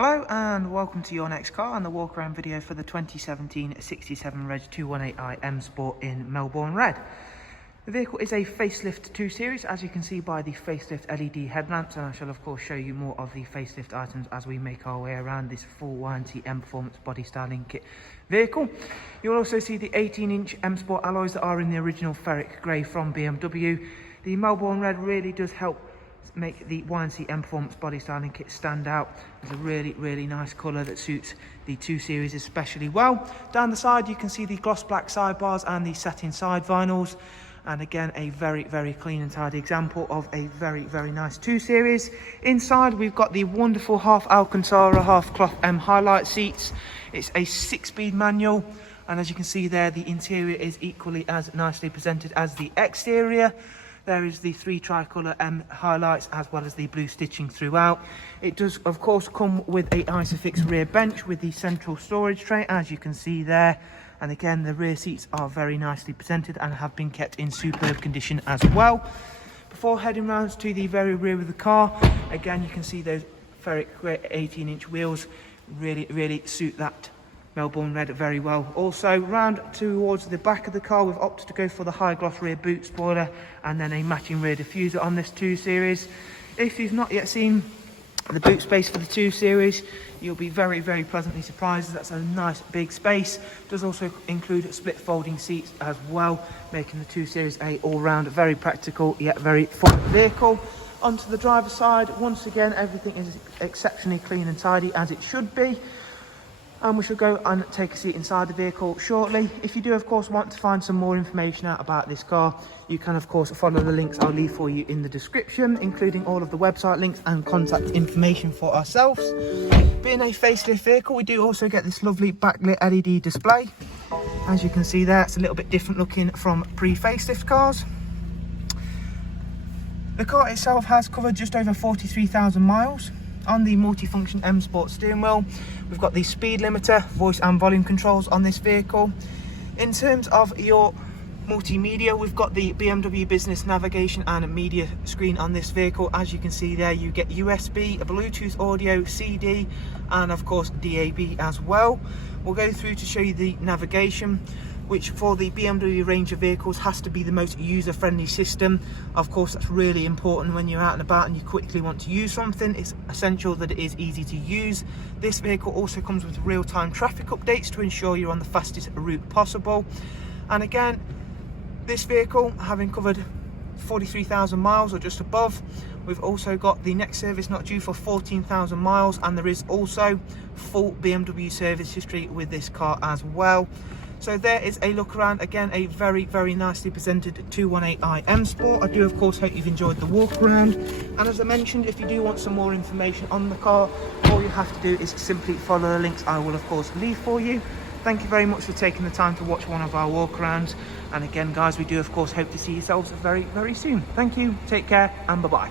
Hello and welcome to your next car and the walk around video for the 2017 67 Reg 218i M Sport in Melbourne Red. The vehicle is a Facelift 2 Series, as you can see by the Facelift LED headlamps, and I shall of course show you more of the Facelift items as we make our way around this full YNC Mperformance body styling kit vehicle. You'll also see the 18-inch M Sport alloys that are in the original ferric grey from BMW. The Melbourne Red really does help make the YNC Mperformance body styling kit stand out. It's a really nice colour that suits the 2 Series especially well. Down the side you can see the gloss black sidebars and the satin side vinyls, and again a very clean and tidy example of a very nice 2 Series. Inside we've got the wonderful half Alcantara half cloth M highlight seats. It's a 6-speed manual, and as you can see there, the interior is equally as nicely presented as the exterior. There is the 3 tricolour M highlights as well as the blue stitching throughout. It does of course come with a Isofix rear bench with the central storage tray, as you can see there. And again, the rear seats are very nicely presented and have been kept in superb condition as well. Before heading round to the very rear of the car, again you can see those ferric grey 18-inch wheels really suit that Melbourne Red very well. Also, round towards the back of the car, we've opted to go for the high gloss rear boot spoiler and then a matching rear diffuser on this 2 Series. If you've not yet seen the boot space for the 2 Series, you'll be very pleasantly surprised. That's a nice big space. It does also include split folding seats as well, making the 2 Series a all-round very practical yet very fun vehicle. Onto the driver's side, once again everything is exceptionally clean and tidy, as it should be. And we shall go and take a seat inside the vehicle shortly. If you do of course want to find some more information out about this car, you can of course follow the links I'll leave for you in the description, including all of the website links and contact information for ourselves. Being a facelift vehicle, we do also get this lovely backlit LED display. As you can see there, it's a little bit different looking from pre-facelift cars. The car itself has covered just over 43,000 miles. On the multifunction M Sport steering wheel, we've got the speed limiter, voice and volume controls on this vehicle. In terms of your multimedia, we've got the BMW business navigation and media screen on this vehicle. As you can see there, you get USB, a Bluetooth audio, CD, and of course DAB as well. We'll go through to show you the navigation, which for the BMW range of vehicles has to be the most user-friendly system. Of course, that's really important when you're out and about and you quickly want to use something. It's essential that it is easy to use. This vehicle also comes with real-time traffic updates to ensure you're on the fastest route possible. And again, this vehicle, having covered 43,000 miles or just above, we've also got the next service not due for 14,000 miles, and there is also full BMW service history with this car as well. So there is a look around, again a very nicely presented 218i M Sport. I do of course hope you've enjoyed the walk around, and as I mentioned, if you do want some more information on the car, all you have to do is simply follow the links I will of course leave for you. Thank you very much for taking the time to watch one of our walk arounds, and again guys, we do of course hope to see yourselves very soon. Thank you, take care, and bye bye.